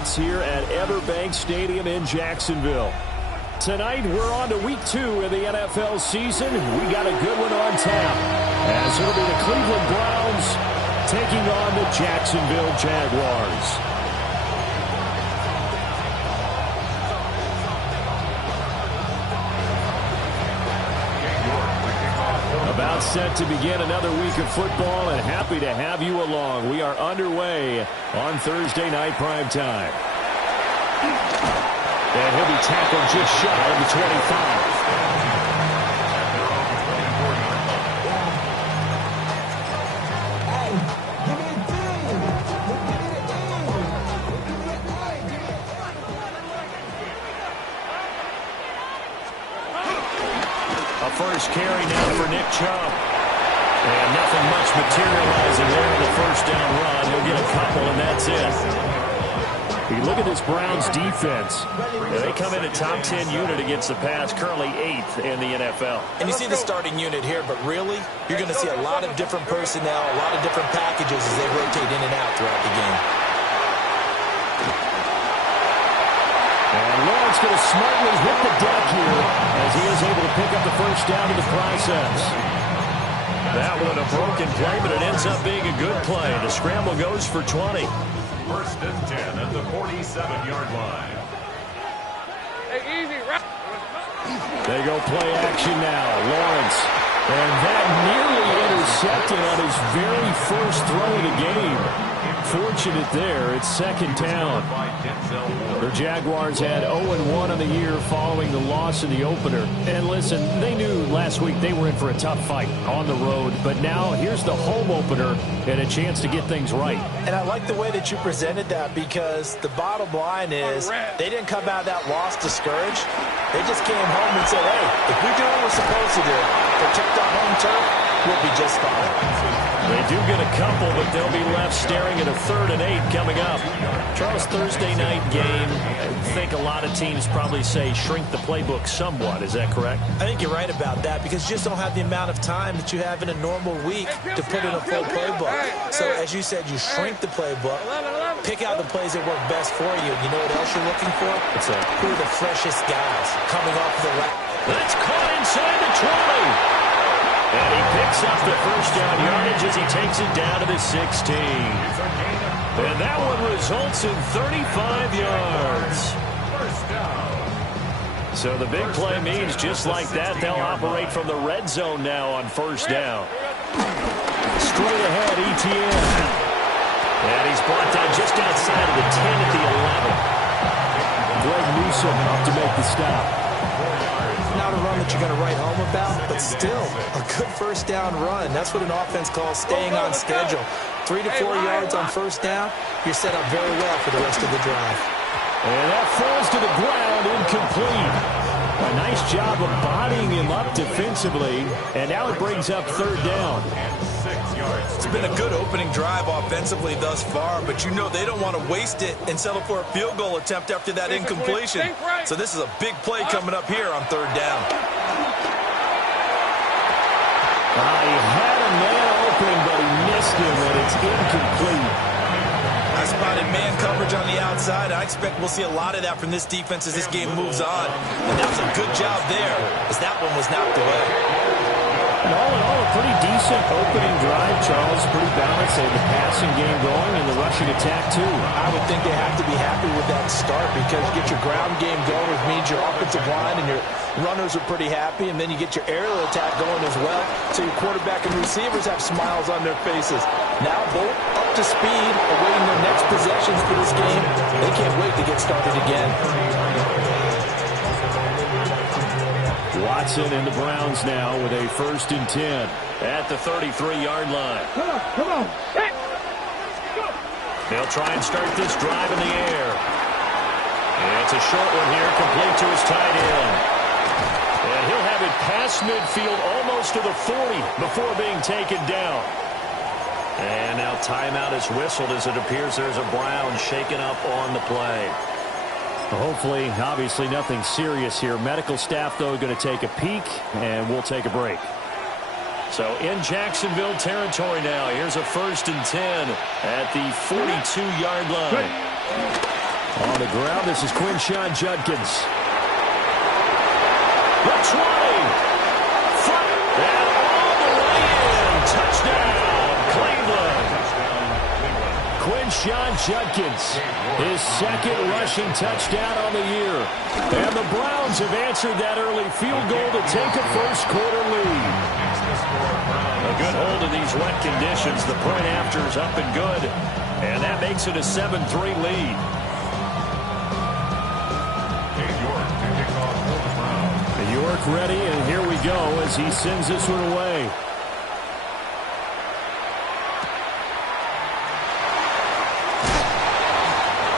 nights here at Everbank Stadium in Jacksonville. Tonight, we're on to week 2 of the NFL season. We got a good one on tap, as it'll be the Cleveland Browns taking on the Jacksonville Jaguars. About set to begin another week of football, and happy to have you along. We are underway on Thursday night primetime. And he'll be tackled just shy of the 25. A first carry now for Nick Chubb. And nothing much materializing there in the first down run. He'll get a couple, and that's it. You look at this Browns defense. They come in a top 10 unit against the pass, currently 8th in the NFL. And you see the starting unit here, but really, you're going to see a lot of different personnel, a lot of different packages as they rotate in and out throughout the game. And Lawrence going to smartly hit the deck here as he is able to pick up the first down in the process. That one a broken play, but it ends up being a good play. The scramble goes for 20. First and 10 at the 47-yard line. Hey, easy. They go play action now. Lawrence. And that nearly intercepted on his very first throw of the game. Fortunate there. It's second down. The Jaguars had 0-1 on the year following the loss in the opener. And listen, they knew last week they were in for a tough fight on the road. But now here's the home opener and a chance to get things right. And I like the way that you presented that, because the bottom line is they didn't come out of that loss discouraged. They just came home and said, hey, if we do what we're supposed to do, protect our home turf, we'll be just fine. They do get a couple, but they'll be left staring at a 3rd and 8 coming up. Charles, Thursday night game, I think a lot of teams probably say shrink the playbook somewhat. Is that correct? I think you're right about that, because you just don't have the amount of time that you have in a normal week to put in a full playbook. So, as you said, you shrink the playbook, pick out the plays that work best for you. You know what else you're looking for? Who are the freshest guys coming off the lap? That's caught inside the 20. And he picks up the first down yardage as he takes it down to the 16. And that one results in 35 yards. So the big play means just like that, they'll operate from the red zone now on first down. Straight ahead, ETN. And he's brought down just outside of the 10 at the 11. Greg Newsome up to make the stop. Not a run that you're going to write home about, but still a good first down run. That's what an offense calls staying on schedule. 3 to 4 yards on first down, you're set up very well for the rest of the drive. And that falls to the ground, incomplete. A nice job of bodying him up defensively, and now it brings up 3rd down. It's been a good opening drive offensively thus far, but you know they don't want to waste it and settle for a field goal attempt after that incompletion. So this is a big play coming up here on 3rd down. He had a man open, but he missed him, and it's incomplete. I spotted man coverage on the outside. I expect we'll see a lot of that from this defense as this game moves on. And that was a good job there, as that one was knocked away. And all in all, a pretty decent opening drive, Charles. Pretty balanced. They had the passing game going and the rushing attack, too. I would think they have to be happy with that start, because you get your ground game going, which means your offensive line and your runners are pretty happy, and then you get your aerial attack going as well, so your quarterback and receivers have smiles on their faces. Now both up to speed, awaiting their next possessions for this game. They can't wait to get started again. Watson and the Browns now with a 1st and 10 at the 33-yard line. Come on. Hey. They'll try and start this drive in the air. And it's a short one here, complete to his tight end. And he'll have it past midfield, almost to the 40, before being taken down. And now timeout is whistled as it appears there's a Brown shaken up on the play. Hopefully, obviously nothing serious here. Medical staff, though, going to take a peek, and we'll take a break. So in Jacksonville territory now. Here's a 1st and 10 at the 42-yard line. the ground. This is Quinshon Judkins. The 20. And all the way in. Touchdown, Cleveland. Quinshon Judkins, his second rushing touchdown on the year. And the Browns have answered that early field goal to take a first-quarter lead. A good hold of these wet conditions. The point after is up and good. And that makes it a 7-3 lead. York ready, and here we go as he sends this one away.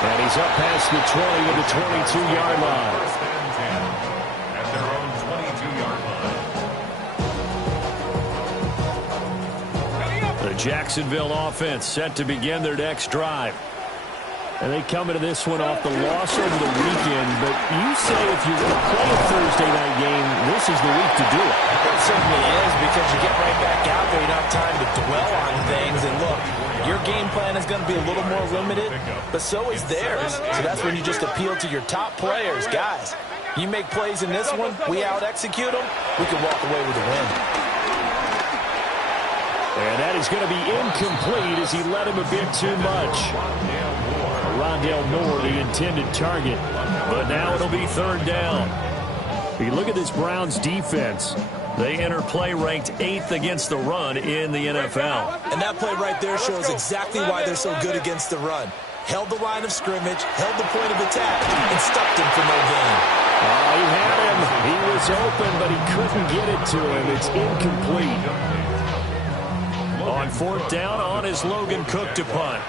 And he's up past the 20 to the 22-yard line. At their own 22-yard line. The Jacksonville offense set to begin their next drive. And they come into this one off the loss over the weekend. But you say if you're going to play a Thursday night game, this is the week to do it. It certainly is, because you get right back out there. You don't have time to dwell on things. And look, your game plan is going to be a little more limited, but so is theirs. So that's when you just appeal to your top players. Guys, you make plays in this one, we out-execute them, we can walk away with a win. And that is going to be incomplete as he led him a bit too much. Rondale Moore, the intended target. But now it'll be third down. You look at this Browns defense. They enter play ranked 8th against the run in the NFL. And that play right there shows exactly why they're so good against the run. Held the line of scrimmage, held the point of attack, and stuffed him for no gain. Oh, he had him. He was open, but he couldn't get it to him. It's incomplete. On fourth down, on is Logan Cook to punt.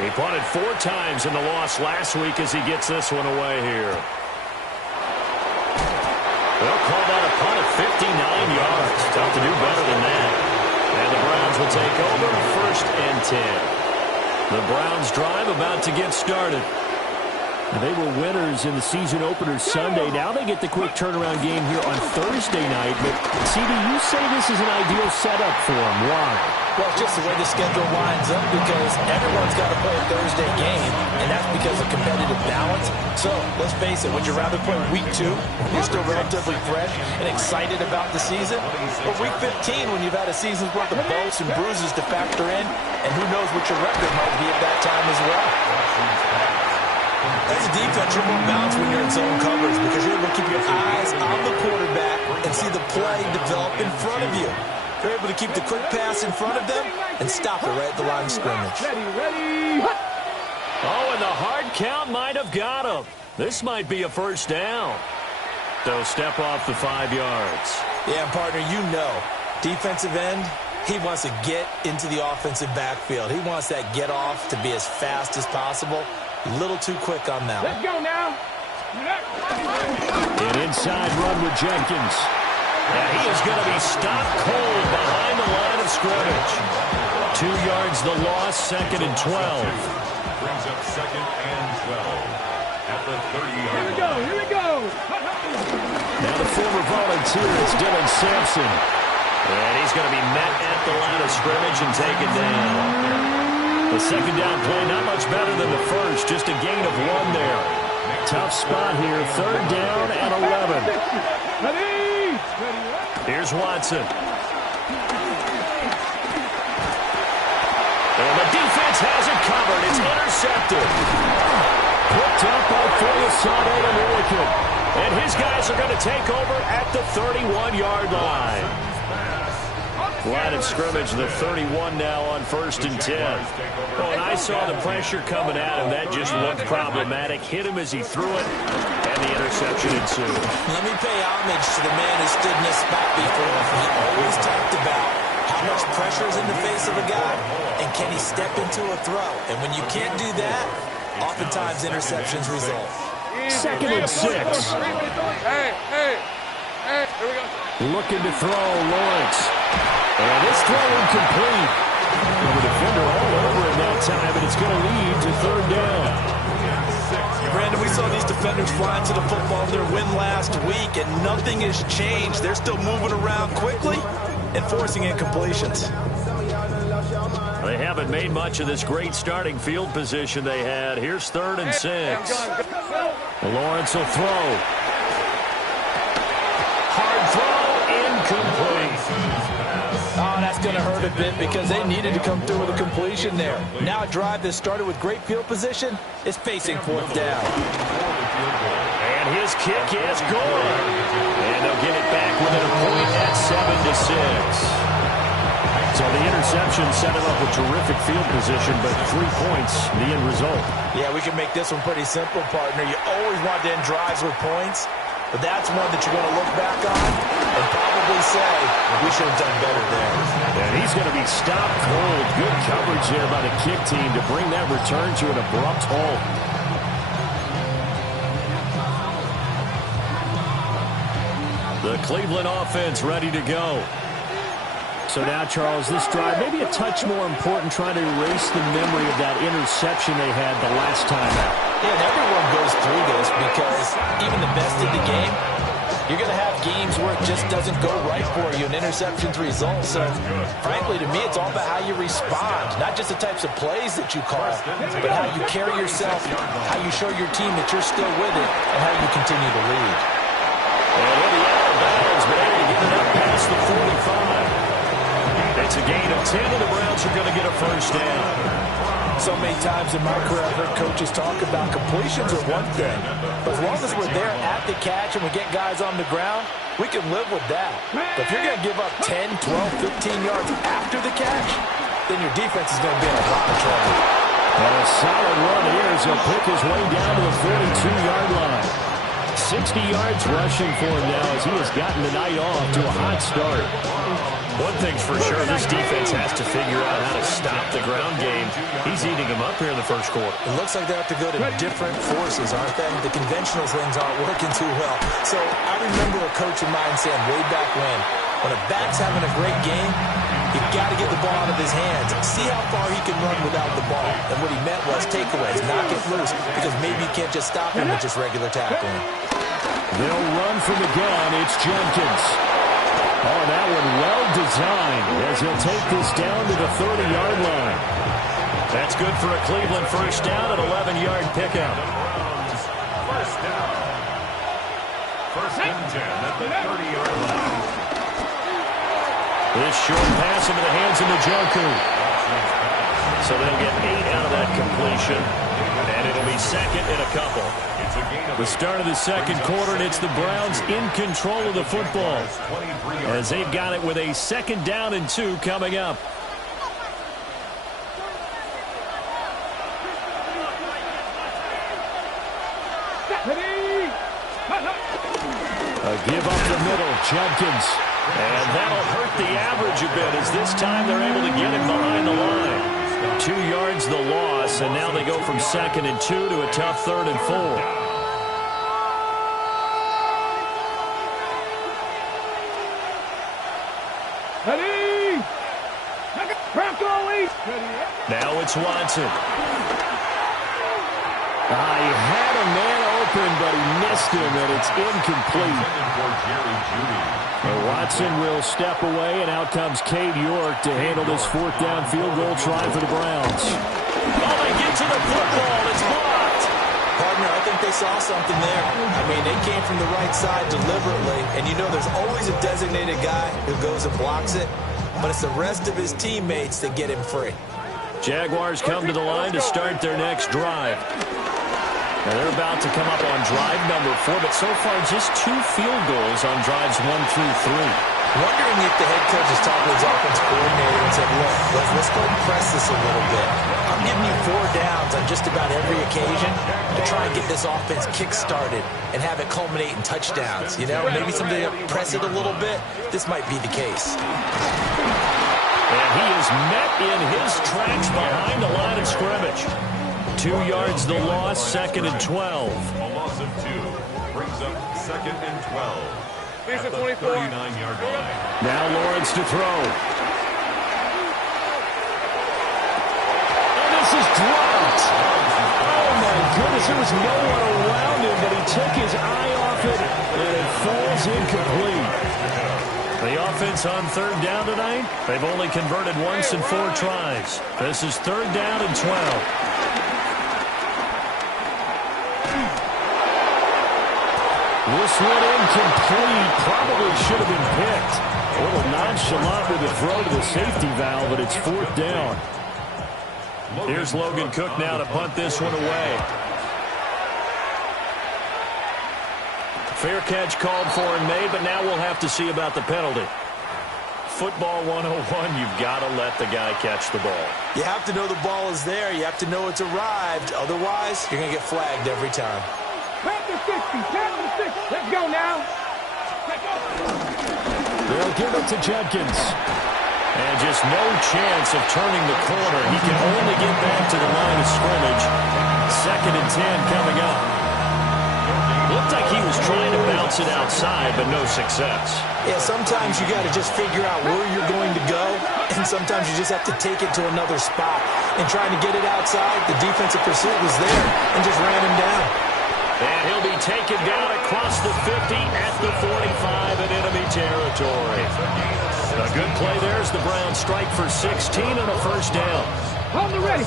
He punted 4 times in the loss last week as he gets this one away here. They'll call that a punt of 59 yards. Tough to do better than that. And the Browns will take over first and 10. The Browns drive about to get started. They were winners in the season opener Sunday. Now they get the quick turnaround game here on Thursday night. But, CD, you say this is an ideal setup for them. Why? Well, it's just the way the schedule lines up, because everyone's got to play a Thursday game, and that's because of competitive balance. So, let's face it, would you rather play week 2, you're still relatively fresh and excited about the season, or week 15 when you've had a season's worth of bumps and bruises to factor in, and who knows what your record might be at that time as well. As a defense, you're more balanced when you're in zone coverage, because you're able to keep your eyes on the quarterback and see the play develop in front of you. They're able to keep the quick pass in front of them and stop it right at the line of scrimmage. Ready. Oh, and the hard count might have got him. This might be a first down. They'll step off the 5 yards. Yeah, partner, you know, defensive end, he wants to get into the offensive backfield. He wants that get off to be as fast as possible. A little too quick on that. Let's go now. An inside run with Jenkins. And he is going to be stopped cold behind the line of scrimmage. 2 yards the loss, second and 12. Brings up second and 12 at the 30-yard line. Here we go. Now the former volunteer is Dylan Sampson. And he's going to be met at the line of scrimmage and taken down. The second down play, not much better than the first, just a gain of 1 there. Tough spot here, third down and 11. Ready. Here's Watson. And the defense has it covered. It's intercepted. Picked up by Foyesade American. And his guys are going to take over at the 31-yard line. Line of scrimmage, the 31 now on first and 10. Oh, and I saw the pressure coming at him. That just looked problematic. Hit him as he threw it, and the interception ensued. Let me pay homage to the man who stood in this spot before. He always talked about how much pressure is in the face of a guy, and can he step into a throw. And when you can't do that, oftentimes interceptions result. Second and 6. Hey, here we go. Looking to throw, Lawrence. And this throw incomplete. The defender all over him that time, and it's going to lead to third down. Brandon, we saw these defenders flying to the football in their win last week, and nothing has changed. They're still moving around quickly and forcing incompletions. They haven't made much of this great starting field position they had. Here's 3rd and 6. Lawrence will throw. Hard throw, incomplete. Oh, that's going to hurt a bit because they needed to come through with a completion there. Now a drive that started with great field position is facing 4th down. And his kick is good. And they'll get it back within a point at 7-6. So the interception set him up with terrific field position, but 3 points, the end result. Yeah, we can make this one pretty simple, partner. You always want to end drives with points, but that's one that you're going to look back on and probably say, we should have done better there. And he's going to be stopped cold. Good coverage there by the kick team to bring that return to an abrupt halt. The Cleveland offense ready to go. So now, Charles, this drive maybe a touch more important, trying to erase the memory of that interception they had the last time out. Yeah, and everyone goes through this because even the best in the game, you're going to have games where it just doesn't go right for you, and interceptions result. So, frankly, to me, it's all about how you respond, not just the types of plays that you call, but how you carry yourself, how you show your team that you're still with it, and how you continue to lead. And with the out of bounds, but able to get it up past the 45. It's a gain of 10, and the Browns are going to get a 1st down. So many times in my career, I've heard coaches talk about completions are one thing. But as long as we're there at the catch and we get guys on the ground, we can live with that. But if you're going to give up 10, 12, 15 yards after the catch, then your defense is going to be in a lot of trouble. And a solid run here as he'll pick his way down to the 42-yard line. 60 yards rushing for him now as he has gotten the night off to a hot start. One thing's for sure, this defense has to figure out how to stop the ground game. He's eating them up here in the first quarter. It looks like they have to go to different forces, aren't they? The conventional things aren't working too well. So I remember a coach of mine saying way back when a back's having a great game, you've got to get the ball out of his hands. See how far he can run without the ball. And what he meant was takeaways, knock it loose, because maybe you can't just stop him with just regular tackling. They'll run from the gun. It's Jenkins. Oh, that one well designed as he'll take this down to the 30-yard line. That's good for a Cleveland 1st down, an 11-yard pickup. 1st down. 1st and 10 at the 30-yard line. This short pass into the hands of Njoku. So they'll get 8 out of that completion, and it'll be 2nd and a couple. The start of the second quarter, and it's the Browns in control of the football as they've got it with a 2nd down and 2 coming up. A give up the middle, Jenkins. And that'll hurt the average a bit as this time they're able to get him behind the line. 2 yards the loss, and now they go from 2nd and 2 to a tough 3rd and 4. Now it's Watson. He had a man open, but he missed him, and it's incomplete. Watson will step away, and out comes Cade York to handle this 4th down field goal try for the Browns. Oh, they get to the football. It's blocked. Partner, I think they saw something there. I mean, they came from the right side deliberately, and you know there's always a designated guy who goes and blocks it, but it's the rest of his teammates that get him free. Jaguars come to the line to start their next drive. Now they're about to come up on drive number 4, but so far just 2 field goals on drives 1 through 3. Wondering if the head coach has talked to his offensive coordinator and said, look, let's go and press this a little bit. I'm giving you 4 downs on just about every occasion to try and get this offense kick-started and have it culminate in touchdowns. You know, maybe somebody to press it a little bit. This might be the case. And he is met in his tracks behind the line of scrimmage. 2 yards the loss, 2nd and 12. A loss of 2 brings up 2nd and 12 at the 39-yard line. Now Lawrence to throw. And this is dropped. Oh, my goodness, there was no one around him, but he took his eye off it, and it falls incomplete. The offense on third down tonight, they've only converted once in 4 tries. This is third down and 12. This one incomplete. Probably should have been picked. A little nonchalant with the throw to the safety valve, but it's fourth down. Here's Logan Cook now to punt this one away. Fair catch called for and made, but now we'll have to see about the penalty. Football 101, you've got to let the guy catch the ball. You have to know the ball is there. You have to know it's arrived. Otherwise, you're going to get flagged every time. Tap the 60, tap the 60. Let's go now. They'll give it to Jenkins. And just no chance of turning the corner. He can only get back to the line of scrimmage. 2nd and 10 coming up. Looked like he was trying to bounce it outside, but no success. Yeah, sometimes you got to just figure out where you're going to go, and sometimes you just have to take it to another spot. And trying to get it outside, the defensive pursuit was there and just ran him down. And he'll be taken down across the 50 at the 45 in enemy territory. A good play there as the Browns strike for 16 and a first down. On the ready.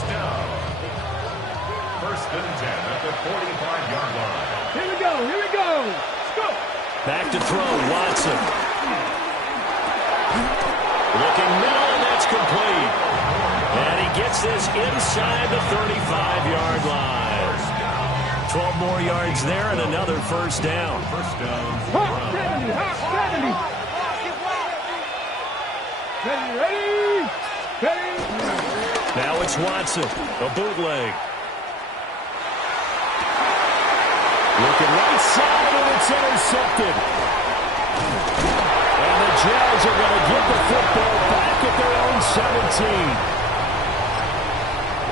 First and 10 at the 45-yard line. Here we go, here we go. Let's go. Back to throw, Watson. Looking middle, and that's complete. And he gets this inside the 35-yard line. 12 more yards there and another first down. First down. Hot 70, hot 70. Ready, ready, ready. Now it's Watson, a bootleg. Looking right side, and it's intercepted. And the Jags are going to get the football back at their own 17.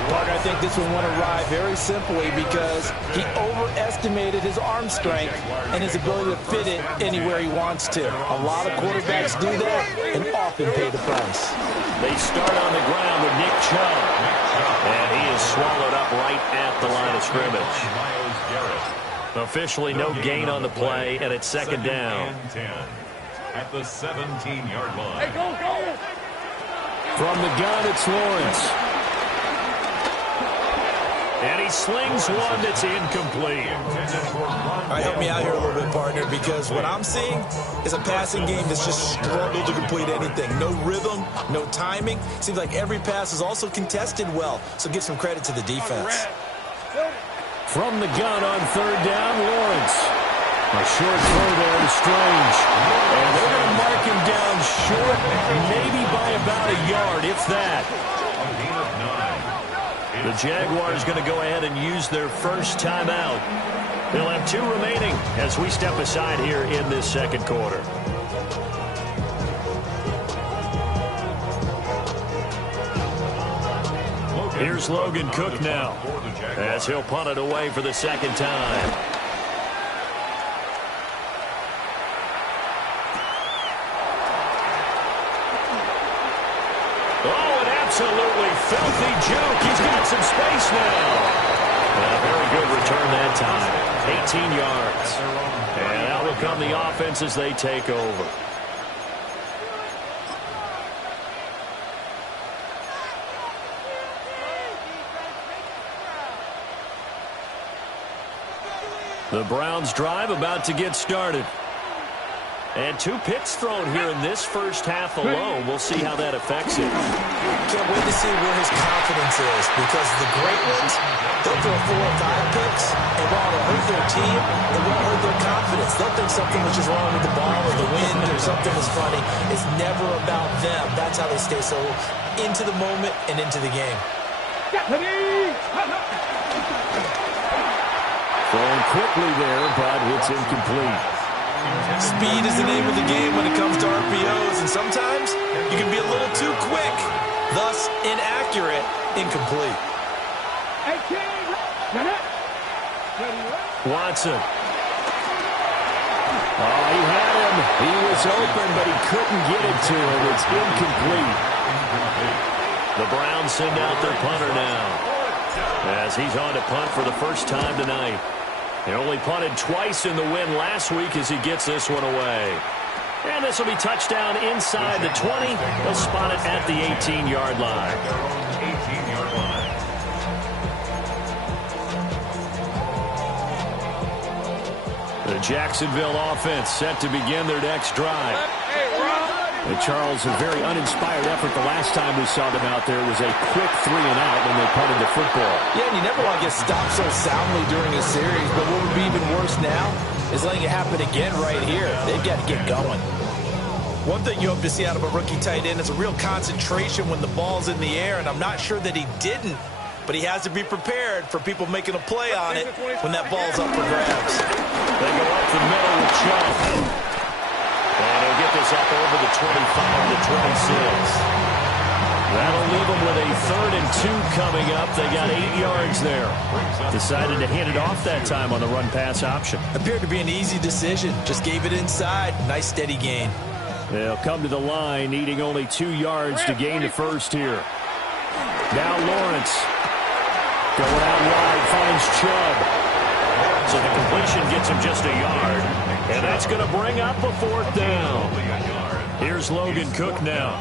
Parker, I think this one went awry very simply because he overestimated his arm strength and his ability to fit it anywhere he wants to. A lot of quarterbacks do that and often pay the price. They start on the ground with Nick Chubb. And he is swallowed up right at the line of scrimmage. Myles Garrett. Officially no gain on the play, and it's second down. And 10 at the 17-yard line. Hey, go, go. From the gun, it's Lawrence. And he slings one that's incomplete. All right, help me out here a little bit, partner, because what I'm seeing is a passing game that's just struggled to complete anything. No rhythm, no timing. Seems like every pass is also contested well, so give some credit to the defense. From the gun on third down, Lawrence. A short throw there to Strange. And they're going to mark him down short, maybe by about a yard, if that. The Jaguars going to go ahead and use their first timeout. They'll have 2 remaining as we step aside here in this second quarter. Here's Logan Cook now as he'll punt it away for the second time. Oh, an absolutely filthy juke. He's got some space now. A very good return that time. 18 yards. And out will come the offense as they take over. The Browns drive about to get started. And 2 picks thrown here in this first half alone. We'll see how that affects it. Can't wait to see where his confidence is, because the great ones, they'll throw 4 or 5 picks, and while it'll hurt their team, it won't hurt their confidence. They'll think something was just wrong with the ball or the wind or something was funny. It's never about them. That's how they stay so into the moment and into the game. Throwing quickly there, but it's incomplete. Speed is the name of the game when it comes to RPOs, and sometimes you can be a little too quick, thus inaccurate, incomplete. Watson. Oh, he had him. He was open, but he couldn't get it to him. It's incomplete. The Browns send out their punter now as he's on to punt for the first time tonight. He only punted twice in the win last week as he gets this one away. And this will be touchdown inside the 20. They'll spot it at the 18-yard line. 18-yard line. The Jacksonville offense set to begin their next drive. And Charles, a very uninspired effort the last time we saw them out there was a quick 3-and-out when they punted the football. Yeah, and you never want to get stopped so soundly during a series, but what would be even worse now is letting it happen again right here. They've got to get going. One thing you hope to see out of a rookie tight end is a real concentration when the ball's in the air, and I'm not sure that he didn't, but he has to be prepared for people making a play on it when that ball's up for grabs. They go up the middle with Chubb. And he'll get this up over the 25 to 26. That'll leave them with a 3rd and 2 coming up. They got 8 yards there. Decided to hand it off that time on the run-pass option. Appeared to be an easy decision. Just gave it inside. Nice steady gain. They'll come to the line, needing only 2 yards to gain the first here. Now Lawrence. Going out wide, finds Chubb. So the completion gets him just a yard. And that's going to bring up a 4th down. Here's Logan Cook now,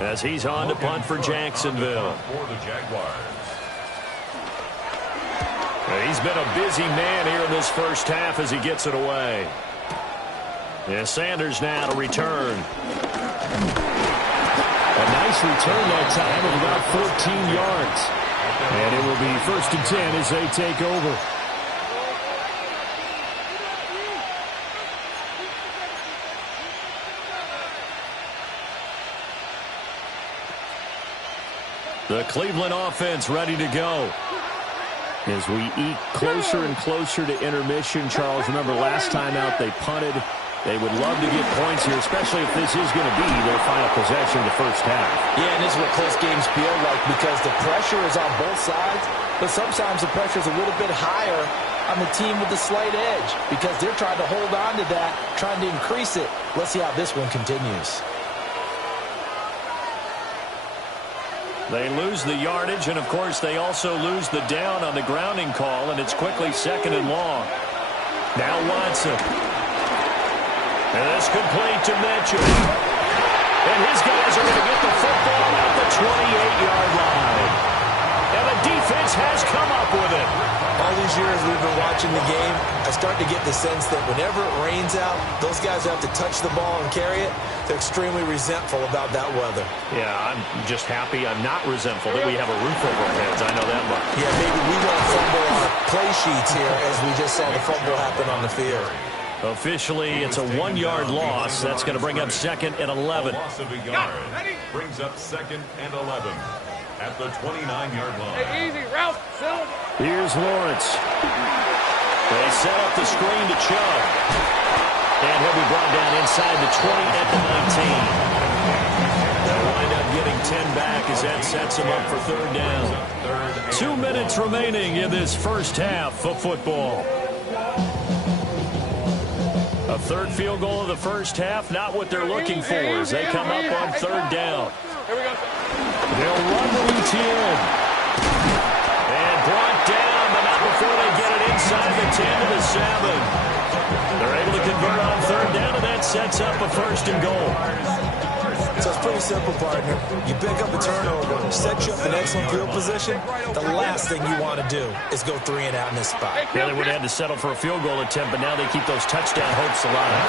as he's on to punt for Jacksonville. For the Jaguars. He's been a busy man here in this first half as he gets it away. Yeah, Sanders now to return. A nice return that time of about 14 yards. And it will be 1st and 10 as they take over. The Cleveland offense ready to go. As we eke closer and closer to intermission, Charles, remember last time out they punted. They would love to get points here, especially if this is going to be their final possession of the first half. Yeah, and this is what close games feel like because the pressure is on both sides, but sometimes the pressure is a little bit higher on the team with the slight edge because they're trying to hold on to that, trying to increase it. Let's see how this one continues. They lose the yardage, and, of course, they also lose the down on the grounding call, and it's quickly 2nd and long. Now Watson. And this complete to Mitchell. And his guys are going to get the football at the 28-yard line. And the defense has come up with it. All these years we've been watching the game, I start to get the sense that whenever it rains out, those guys who have to touch the ball and carry it, they're extremely resentful about that weather. Yeah, I'm just happy I'm not resentful that we have a roof over our heads. I know that much. Yeah, maybe we won't fumble our play sheets here as we just saw the fumble happen on the field. Officially, it's a 1-yard loss. That's going to bring up 2nd and 11. A loss of a yard brings up 2nd and 11 at the 29-yard line. Hey, easy, Ralph. Settle. Here's Lawrence. They set up the screen to Chubb. And he'll be brought down inside the 20 at the 19. They'll wind up getting 10 back as that sets him up for 3rd down. 2 minutes remaining in this first half of football. A 3rd field goal of the first half, not what they're looking for as they come up on 3rd down. Here we go. They'll run the ETN. And brought down, but not before they get it inside the 10 to the 7. They're able to convert on 3rd down, and that sets up a 1st and goal. So it's pretty simple, partner. You pick up a turnover, set you up in excellent field position. The last thing you want to do is go 3-and-out in this spot. Yeah, they would have had to settle for a field goal attempt, but now they keep those touchdown hopes alive.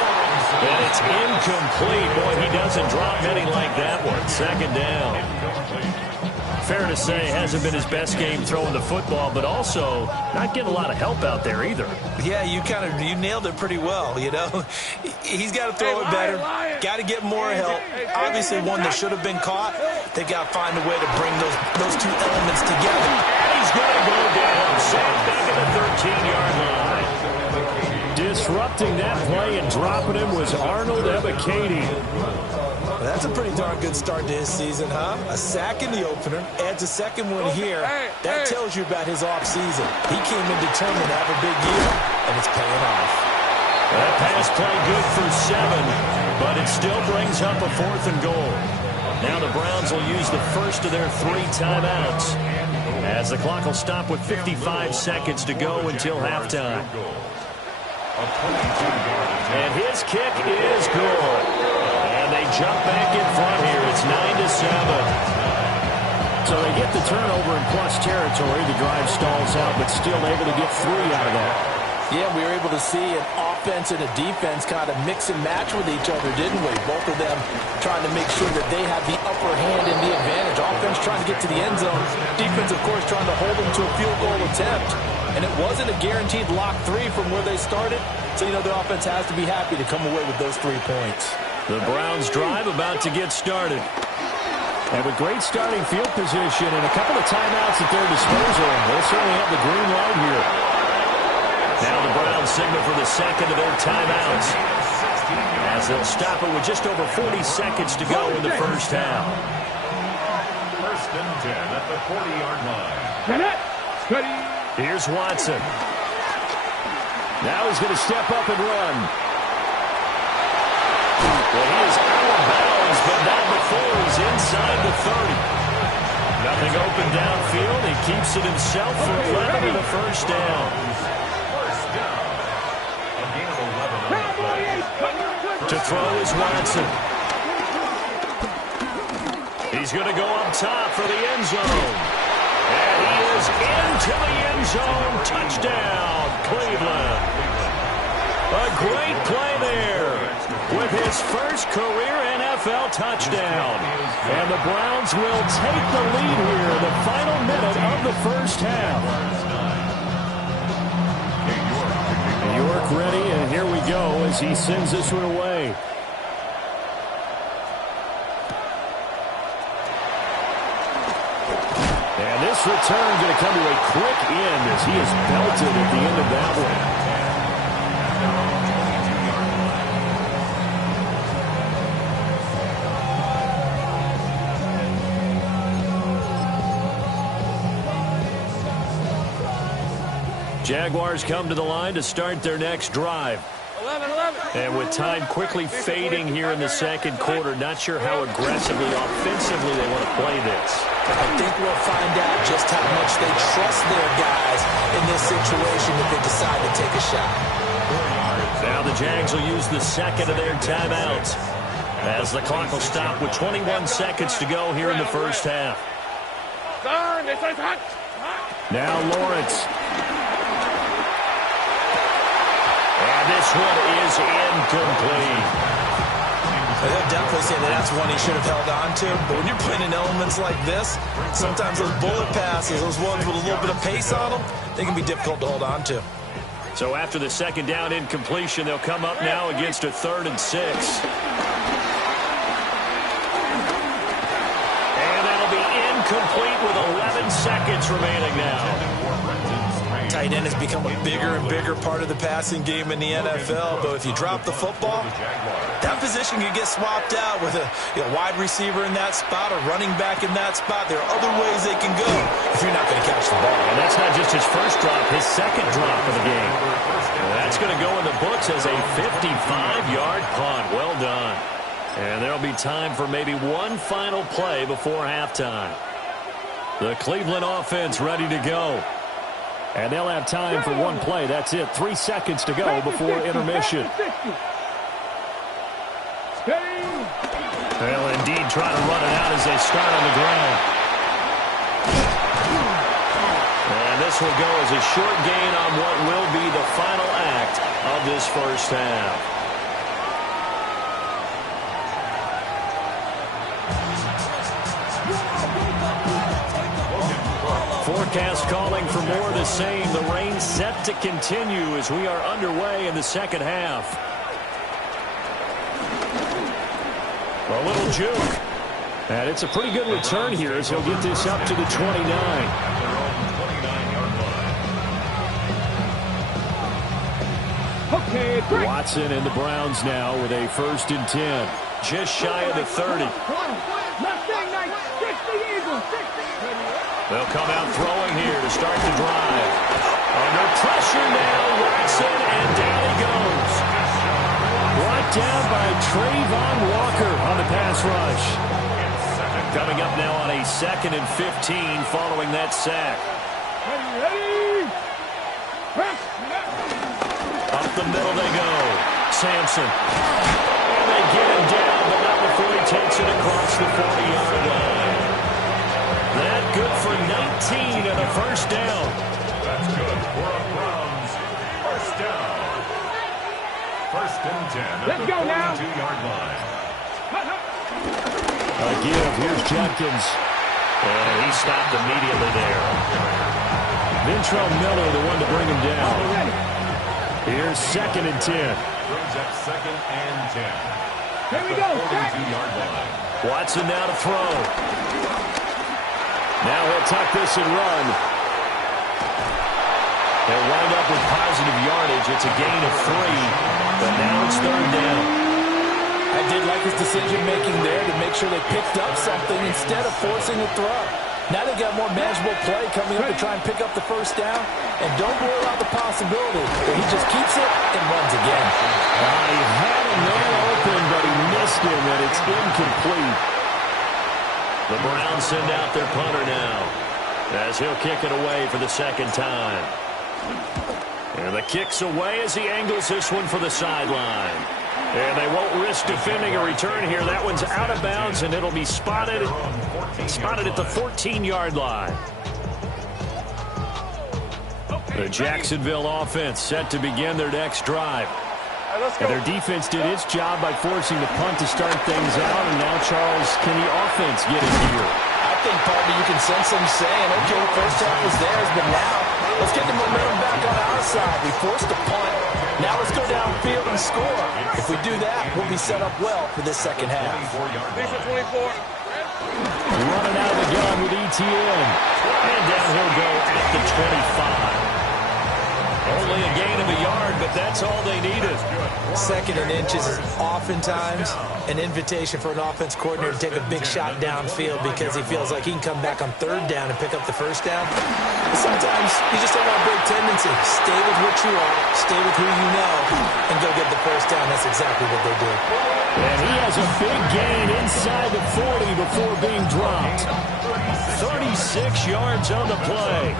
And it's incomplete. Boy, he doesn't drop many like that one. 2nd down. Fair to say, hasn't been his best game throwing the football, but also not getting a lot of help out there either. Yeah, you nailed it pretty well, you know. He's got to throw it better. Got to get more help. Obviously, one that should have been caught. They've got to find a way to bring those two elements together. And he's going to go down. Sacked back at the 13-yard line. Disrupting that play and dropping him was Arnold Ebiketie. That's a pretty darn good start to his season, huh? A sack in the opener, adds a 2nd one here. That tells you about his offseason. He came in determined to have a big year, and it's paying off. That pass play good for 7, but it still brings up a 4th and goal. Now the Browns will use the first of their 3 timeouts as the clock will stop with 55 seconds to go until halftime. And his kick is good. jump back in front here. It's 9-7. So they get the turnover in plus territory. The drive stalls out, but still able to get 3 out of that. Yeah, we were able to see an offense and a defense kind of mix and match with each other, didn't we? Both of them trying to make sure that they have the upper hand and the advantage. Offense trying to get to the end zone. Defense, of course, trying to hold them to a field goal attempt. And it wasn't a guaranteed lock 3 from where they started. So, you know, the offense has to be happy to come away with those 3 points. The Browns drive about to get started. And with great starting field position and a couple of timeouts at their disposal, they'll certainly have the green light here. Now the Browns signal for the second of their timeouts, as they'll stop it with just over 40 seconds to go in the first half. First and 10 at the 40-yard line. Here's Watson. Now he's going to step up and run. Well, he is out of bounds, but not before he's inside the 30. Nothing open downfield. He keeps it himself for 11 and a first down. First down. A gain of 11 on the play. To throw is Watson. He's going to go up top for the end zone. And he is into the end zone. Touchdown, Cleveland. A great play there with his first career NFL touchdown. And the Browns will take the lead here in the final minute of the first half. York ready, and here we go as he sends this one away. And this return going to come to a quick end as he is belted at the end of that one. Jaguars come to the line to start their next drive. 11. And with time quickly fading here in the second quarter, not sure how aggressively, offensively they want to play this. I think we'll find out just how much they trust their guys in this situation if they decide to take a shot. Now the Jags will use the second of their timeouts as the clock will stop with 21 seconds to go here in the first half. Now Lawrence. And this one is incomplete. They'll definitely say that that's one he should have held on to. But when you're playing in elements like this, sometimes those bullet passes, those ones with a little bit of pace on them, they can be difficult to hold on to. So after the second down incompletion, they'll come up now against a 3rd and 6. And that'll be incomplete with 11 seconds remaining now. Tight end has become a bigger and bigger part of the passing game in the NFL, but if you drop the football, that position can get swapped out with a wide receiver in that spot, a running back in that spot. There are other ways they can go if you're not going to catch the ball. And that's not just his first drop, his second drop of the game. And that's going to go in the books as a 55-yard punt. Well done. And there'll be time for maybe one final play before halftime. The Cleveland offense ready to go. And they'll have time for one play. That's it. 3 seconds to go before intermission. Well, indeed, trying to run it out as they start on the ground. And this will go as a short gain on what will be the final act of this first half. Forecast calling for more of the same. The rain set to continue as we are underway in the second half. A little juke. And it's a pretty good return here as he'll get this up to the 29. Okay, Watson and the Browns now with a 1st and 10. Just shy of the 30. They'll come out throwing here to start the drive. Under pressure now, Watson, and down he goes. Brought down by Trayvon Walker on the pass rush. Coming up now on a 2nd and 15 following that sack. Up the middle they go. Sampson. And they get him down, but not before gets it across the 40-yard line. That good for 19 and a first down. That's good for a Browns first down. First and 10 Let's go now. 42-yard line. A give. Here's Jenkins. And he stopped immediately there. Ventrell Miller, the one to bring him down. Here's 2nd and 10. Brings up 2nd and 10. Here we go. 42-yard line. Watson now to throw. Now he'll tuck this and run. They'll wind up with positive yardage. It's a gain of 3, but now it's 3rd down. I did like his decision-making there to make sure they picked up something instead of forcing a throw. Now they got more manageable play coming up to try and pick up the first down. And don't rule out the possibility that he just keeps it and runs again. He had a man open, but he missed him, and it's incomplete. The Browns send out their punter now, as he'll kick it away for the 2nd time. And the kick's away as he angles this one for the sideline. And they won't risk defending a return here. That one's out of bounds, and it'll be spotted at the 14-yard line. The Jacksonville offense set to begin their next drive. And their defense did its job by forcing the punt to start things out, and now, Charles, can the offense get in here? I think partly you can sense them saying, okay, the first half was theirs, but now let's get the momentum back on our side. We forced a punt. Now let's go downfield and score. If we do that, we'll be set up well for this second half. Running out of the gun with ETN. And down he'll go at the 25. Only a gain of a yard, but that's all they needed. 2nd and inches is oftentimes an invitation for an offense coordinator to take a big shot downfield because he feels like he can come back on 3rd down and pick up the first down. But sometimes you just have a big tendency. Stay with what you are, stay with who you know, and go get the first down. That's exactly what they did. And he has a big gain inside the 40 before being dropped. 36 yards on the play.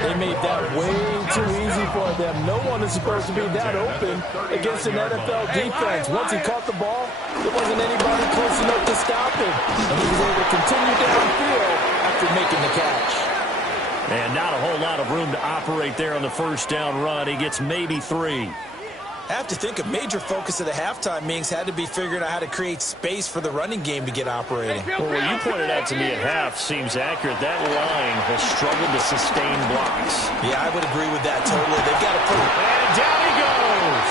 They made that way too easy for them. No one is supposed to be that open against an NFL defense. Once he caught the ball, there wasn't anybody close enough to stop him. And he was able to continue downfield after making the catch. And not a whole lot of room to operate there on the first down run. He gets maybe 3. I have to think a major focus of the halftime meetings had to be figuring out how to create space for the running game to get operating. Well, what you pointed out to me at half seems accurate. That line has struggled to sustain blocks. Yeah, I would agree with that totally. They've got to put it. And down he goes.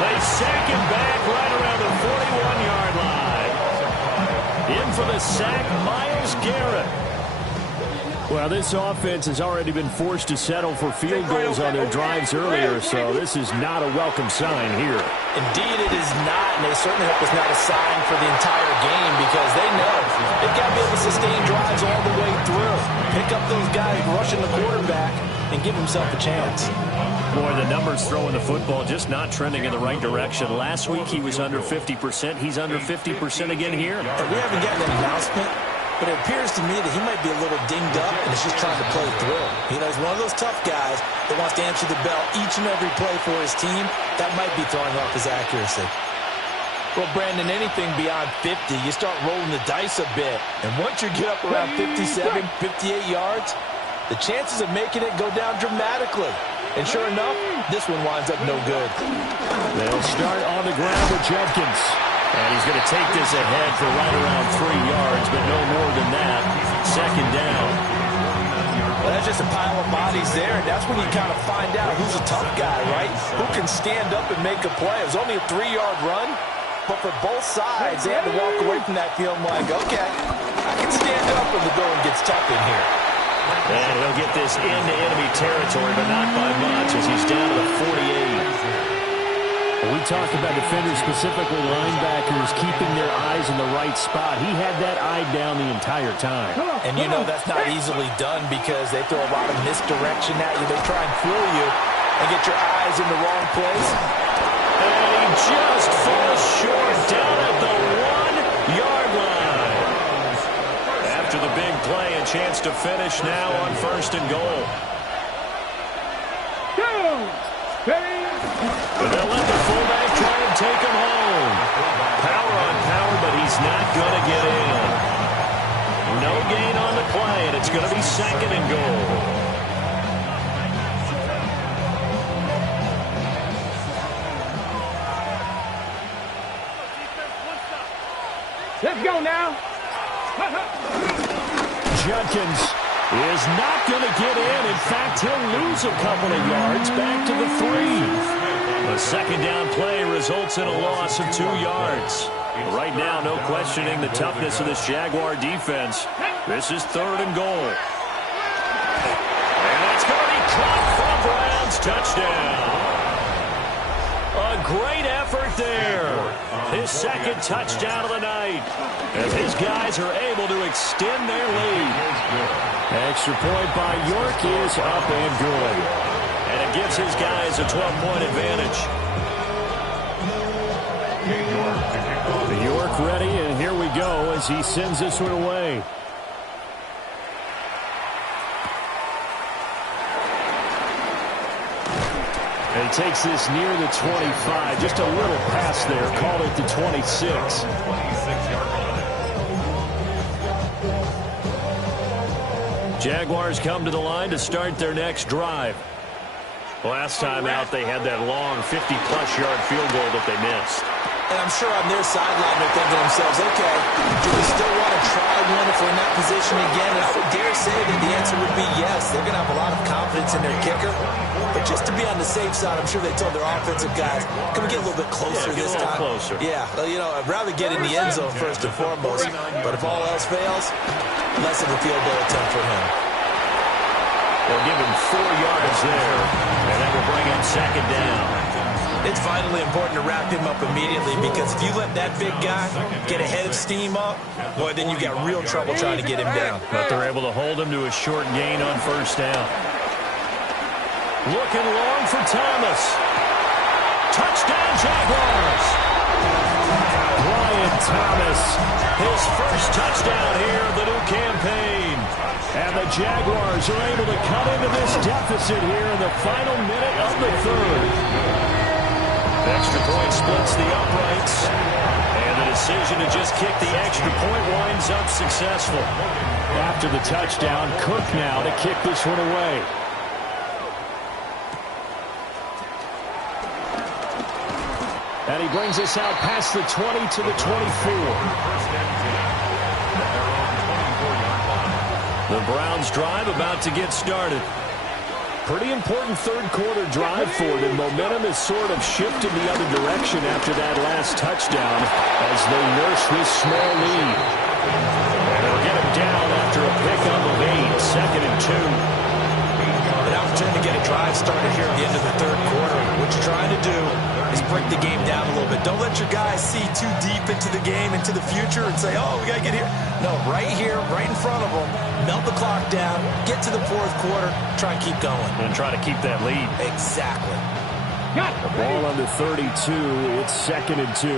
They sack him back right around the 41-yard line. In for the sack, Myles Garrett. Well, this offense has already been forced to settle for field goals on their drives earlier, so this is not a welcome sign here. Indeed, it is not, and they certainly hope it's not a sign for the entire game because they know they've got to be able to sustain drives all the way through. Pick up those guys rushing the quarterback and give himself a chance. Boy, the numbers throwing the football just not trending in the right direction. Last week he was under 50%. He's under 50% again here. And we haven't gotten an announcement, but it appears to me that he might be a little dinged up and is just trying to play through. You know, he's one of those tough guys that wants to answer the bell each and every play for his team. That might be throwing off his accuracy. Well, Brandon, anything beyond 50, you start rolling the dice a bit. And once you get up around 57, 58 yards, the chances of making it go down dramatically. And sure enough, this one winds up no good. They'll start on the ground with Jenkins. And he's going to take this ahead for right around 3 yards, but no more than that. 2nd down. Well, that's just a pile of bodies there, and that's when you kind of find out who's a tough guy, right? Who can stand up and make a play. It was only a 3-yard run, but for both sides, they had to walk away from that feeling like, okay, I can stand up when the going gets tough in here. And he'll get this into enemy territory, but not by much as he's down to the 48. Well, we talked about defenders, specifically linebackers, keeping their eyes in the right spot. He had that eye down the entire time. And you know that's not easily done because they throw a lot of misdirection at you. They try and fool you and get your eyes in the wrong place. And he just falls short down at the 1-yard line. After the big play, a chance to finish now on 1st and goal. But they'll let the fullback try and take him home. Power on power, but he he's not going to get in. No gain on the play, and it's going to be second and goal. Let's go now. Judkins is not going to get in. In fact, he'll lose a couple of yards back to the 3. A second down play results in a loss of 2 yards. Right now, no questioning the toughness of this Jaguar defense. This is third and goal. And that's going to be caught for a Browns touchdown. A great effort there. His second touchdown of the night. As his guys are able to extend their lead. Extra point by York is up and good. And it gives his guys a 12-point advantage. York ready, and here we go as he sends this one away. And he takes this near the 25. Just a little pass there. Called it the 26. Jaguars come to the line to start their next drive. Last time out, they had that long 50-plus yard field goal that they missed. And I'm sure on their sideline they're thinking to themselves, okay, do we still want to try one if we're in that position again? And I would dare say that the answer would be yes. They're going to have a lot of confidence in their kicker. But just to be on the safe side, I'm sure they told their offensive guys, can we get a little bit closer this time? Closer. Yeah, well, you know, I'd rather get in the end zone first and foremost. But if all else fails, less of a field goal attempt for him. They'll give him 4 yards there, and that will bring him second down. It's vitally important to wrap him up immediately because if you let that big guy get a head of steam up, boy, then you've got real trouble trying to get him down. But they're able to hold him to a short gain on first down. Looking long for Thomas. Touchdown, Jaguars. Brian Thomas, His first touchdown here of the new campaign. and the Jaguars are able to cut into this deficit here in the final minute of the third. Extra point splits the uprights. And the decision to just kick the extra point winds up successful. After the touchdown, Cook now to kick this one away. And he brings us out past the 20 to the 24. The Browns drive about to get started. Pretty important third-quarter drive for them. Momentum has sort of shifted the other direction after that last touchdown as they nurse this small lead. And they'll get him down after a pickup of 8, second and 2. An opportunity to get a drive started here at the end of the third quarter. What you're trying to do is break the game down a little bit. Don't let your guys see too deep into the game, into the future, and say, oh, we got to get here. No, right here, right in front of them, melt the clock down, get to the fourth quarter, try and keep going. And try to keep that lead. Exactly. The ball under 32. It's second and 2.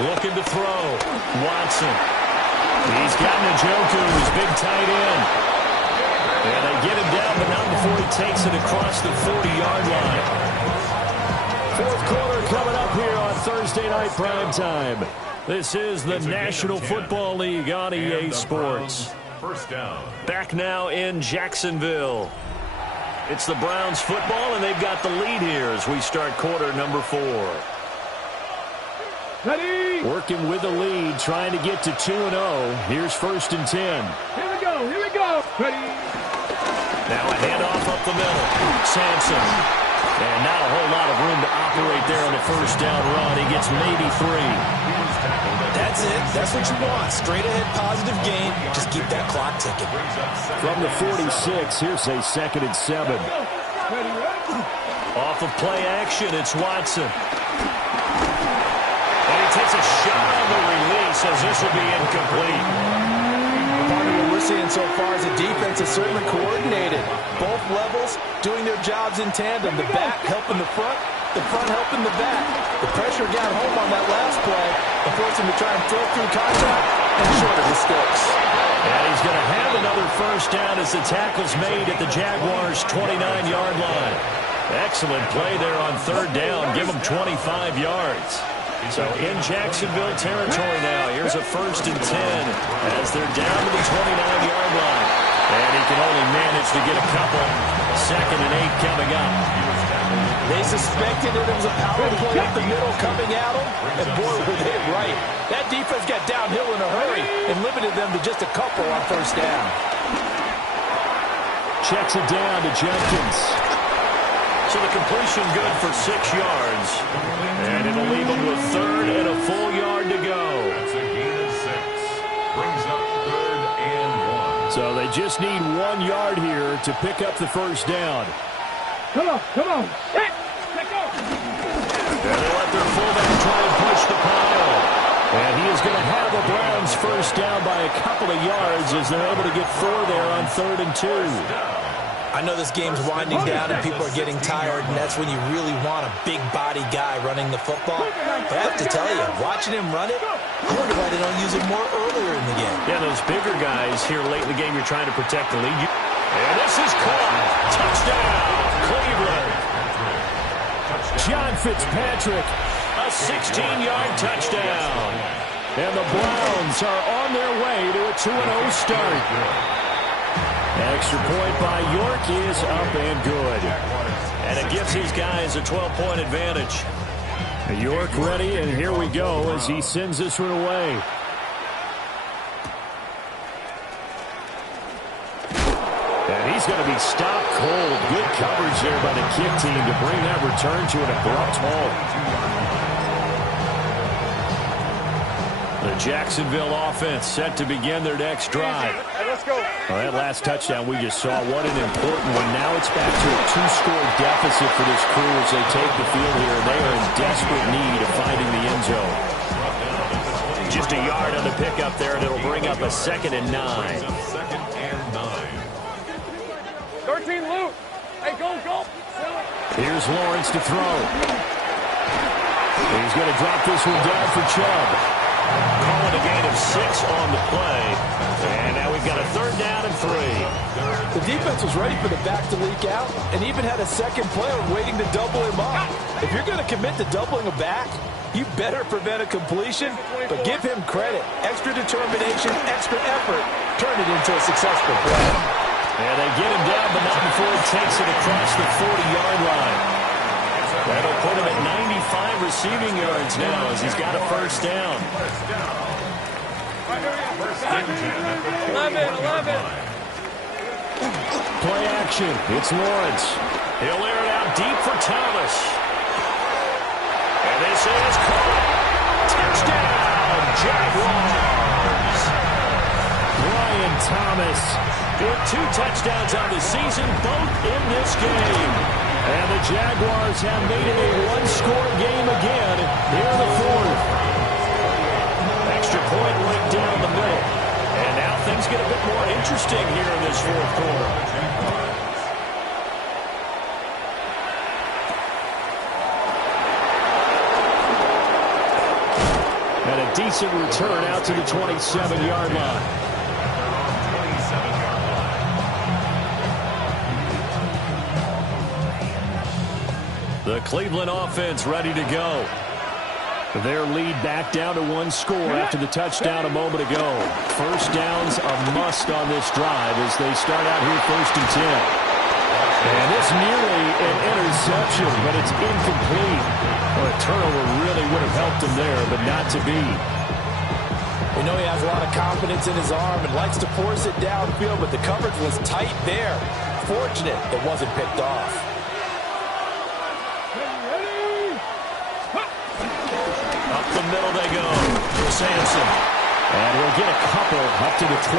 Looking to throw. Watson. He's got Njoku, his big tight end. And they get him down, but not before he takes it across the 40-yard line. Fourth quarter coming up here on Thursday Night Primetime. This is the National Football League on EA Sports. First down. Back now in Jacksonville. It's the Browns football, and they've got the lead here as we start quarter number 4. Ready? Working with the lead, trying to get to 2-0. Here's first and 10. Here we go. Here we go. Ready? Now a handoff up the middle. Sampson. And not a whole lot of room to operate there on the first down run. He gets maybe 3. That's it. That's what you want. Straight ahead positive gain. Just keep that clock ticking. From the 46, here's a second and 7. Off of play action, it's Watson. And he takes a shot on the release as this will be incomplete. Part of what we're seeing so far is the defense is certainly coordinated. Both levels doing their jobs in tandem. The back helping the front helping the back. The pressure got home on that last play and forced him to try and throw through contact and short of the sticks. And he's going to have another first down as the tackle's made at the Jaguars' 29-yard line. Excellent play there on third down. Give them 25 yards. So in Jacksonville territory now. Here's a 1st and 10 as they're down to the 29-yard line. And he can only manage to get a couple. 2nd and 8 coming up. They suspected it was a power play up the middle coming at them, and boy, were they right. That defense got downhill in a hurry and limited them to just a couple on 1st down. Checks it down to Jenkins. So the completion good for 6 yards. And it'll leave them with 3rd and a full yard to go. That's a gain of 6. Brings up 3rd and 1. So they just need 1 yard here to pick up the 1st down. Come on. Let's go. And they let their fullback try and push the pile. And he is going to have the Browns 1st down by a couple of yards as they're able to get 4 there on 3rd and 2. I know this game's winding down and people are getting tired, and that's when you really want a big body guy running the football. But I have to tell you, watching him run it, I wonder why they don't use it more earlier in the game. Yeah, those bigger guys here late in the game, you're trying to protect the lead. And this is caught. Touchdown, Cleveland. John Fitzpatrick. A 16-yard touchdown. And the Browns are on their way to a 2-0 start. Extra point by York is up and good. And it gives these guys a 12-point advantage. York ready, and here we go as he sends this one away. And he's going to be stopped cold. Good coverage there by the kick team to bring that return to an abrupt halt. The Jacksonville offense set to begin their next drive. Hey, let's go. Well, that last touchdown we just saw, what an important one. Now it's back to a 2-score deficit for this crew as they take the field here. They are in desperate need of finding the end zone. Just a yard on the pickup there, and it'll bring up a 2nd and 9. 2nd and 9. 13 Luke. Hey, go. Here's Lawrence to throw. He's going to drop this one down for Chubb. Calling a gain of 6 on the play. And now we've got a 3rd down and 3. The defense was ready for the back to leak out and even had a second player waiting to double him up. If you're going to commit to doubling a back, you better prevent a completion, but give him credit. Extra determination, extra effort, turn it into a successful play. And they get him down, but not before he takes it across the 40-yard line. That'll put him at 95 receiving yards now as he's got a 1st down. 11. Play action. It's Lawrence. He'll air it out deep for Thomas. And this is caught. Touchdown, Jaguars. Brian Thomas with 2 touchdowns on the season, both in this game. And the Jaguars have made it a 1-score game again here in the 4th. Extra point right down the middle. And now things get a bit more interesting here in this 4th quarter. And a decent return out to the 27-yard line. The Cleveland offense ready to go. Their lead back down to 1 score after the touchdown a moment ago. 1st down's a must on this drive as they start out here 1st and 10. And it's nearly an interception, but it's incomplete. Well, a turnover really would have helped him there, but not to be. We know he has a lot of confidence in his arm and likes to force it downfield, but the coverage was tight there. Fortunate it wasn't picked off. Up the middle they go for Sampson. And he'll get a couple up to the 29.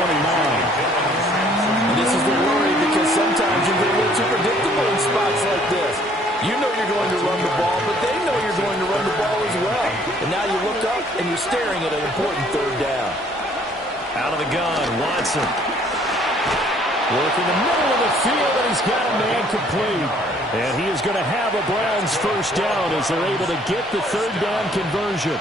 And this is the worry because sometimes you get a little too predictable in spots like this. You know you're going to run the ball, but they know you're going to run the ball as well. And now you look up and you're staring at an important 3rd down. Out of the gun, Watson. Work in the middle of the field, and he's got a man complete. And he is going to have a Browns 1st down as they're able to get the 3rd down conversion.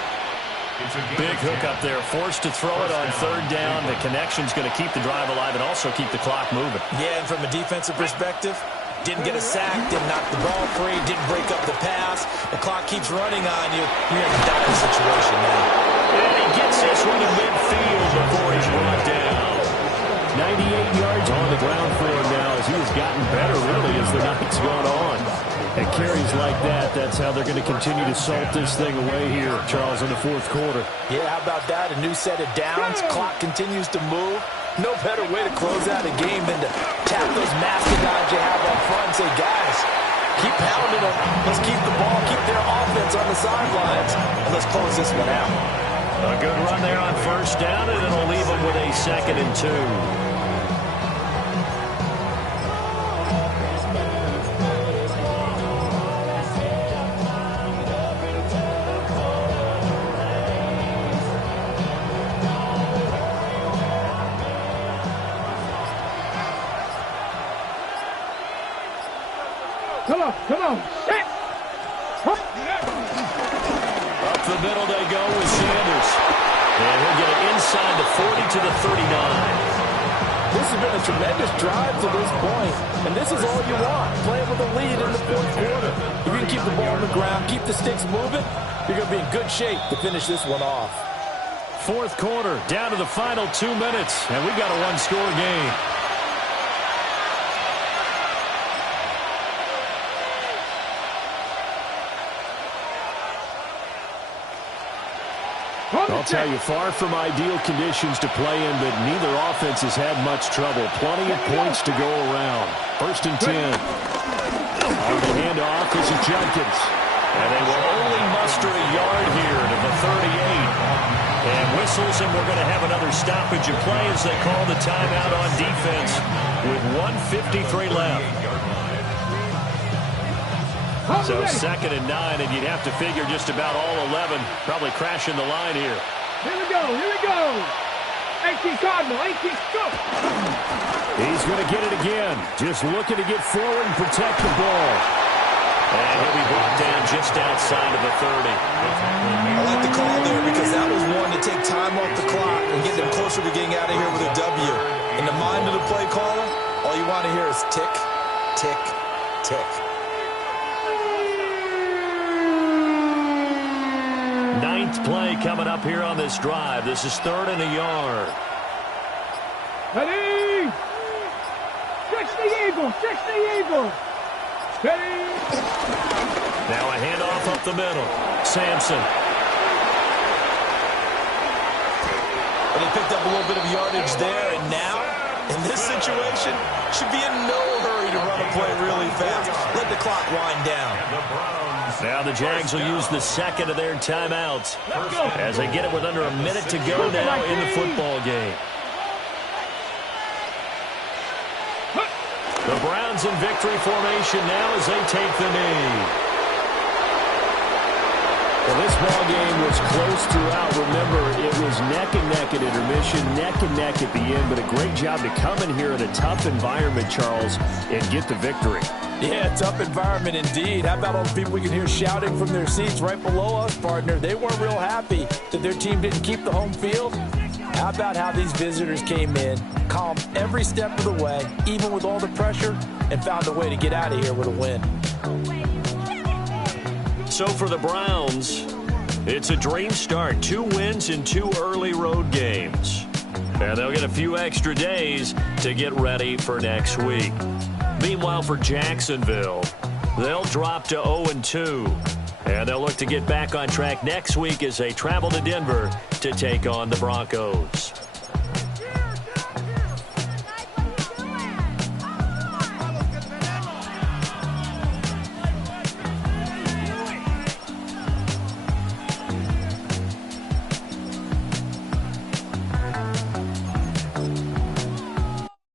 Big hook up there, forced to throw it on 3rd down. The connection's going to keep the drive alive and also keep the clock moving. Yeah, and from a defensive perspective, Didn't get a sack, didn't knock the ball free, didn't break up the pass. The clock keeps running on you. You're in a dire situation now. And he gets this one to midfield before he's brought down. 98 yards on the ground for him now as he has gotten better, really, as the night's gone on. And carries like that, that's how they're going to continue to salt this thing away here, Charles, in the fourth quarter. Yeah, how about that? A new set of downs. Clock continues to move. No better way to close out a game than to tap those mastodons you have up front and say, guys, keep pounding them. Let's keep the ball, keep their offense on the sidelines, and let's close this one out. A good run there on first down, and it'll leave them with a 2nd and 2. Come on. Hit. Up the middle they go with Sanders. And he'll get it inside the 40 to the 39. This has been a tremendous drive to this point, and this is all you want, playing with a lead in the fourth quarter. If you can keep the ball on the ground, keep the sticks moving, you're going to be in good shape to finish this one off. Fourth quarter, down to the final 2 minutes, and we've got a one-score game. I'll tell you, far from ideal conditions to play in, but neither offense has had much trouble. Plenty of points to go around. 1st and 10. On the handoff, this is Jenkins. And they will only muster a yard here to the 38. And whistles, and we're going to have another stoppage of play as they call the timeout on defense with 1:53 left. So 2nd and 9, and you'd have to figure just about all 11 probably crashing the line here. Here we go. 18 Cardinal, 18, go. He's going to get it again. Just looking to get forward and protect the ball. And he'll be brought down just outside of the 30. I like the call there because that was one to take time off the clock and get them closer to getting out of here with a W. In the mind of the play caller, all you want to hear is tick, tick, tick. Ninth play coming up here on this drive. This is 3rd and a yard. Ready? 60 Eagle. Ready? Now a handoff up the middle. Sampson. Well, they picked up a little bit of yardage there, and now, in this situation, should be in no hurry to run a play really fast. Let the clock wind down. Now the Jags will use the 2nd of their timeouts as they get it with under a minute to go now in the football game. The Browns in victory formation now as they take the knee. Well, this ball game was close throughout. Remember, it was neck and neck at intermission, neck and neck at the end, but a great job to come in here in a tough environment, Charles, and get the victory. Yeah, tough environment indeed. How about all the people we can hear shouting from their seats right below us, partner? They weren't real happy that their team didn't keep the home field. How about how these visitors came in, calmed every step of the way, even with all the pressure, and found a way to get out of here with a win. So for the Browns, it's a dream start. 2 wins in 2 early road games. And they'll get a few extra days to get ready for next week. Meanwhile, for Jacksonville, they'll drop to 0-2. And they'll look to get back on track next week as they travel to Denver to take on the Broncos.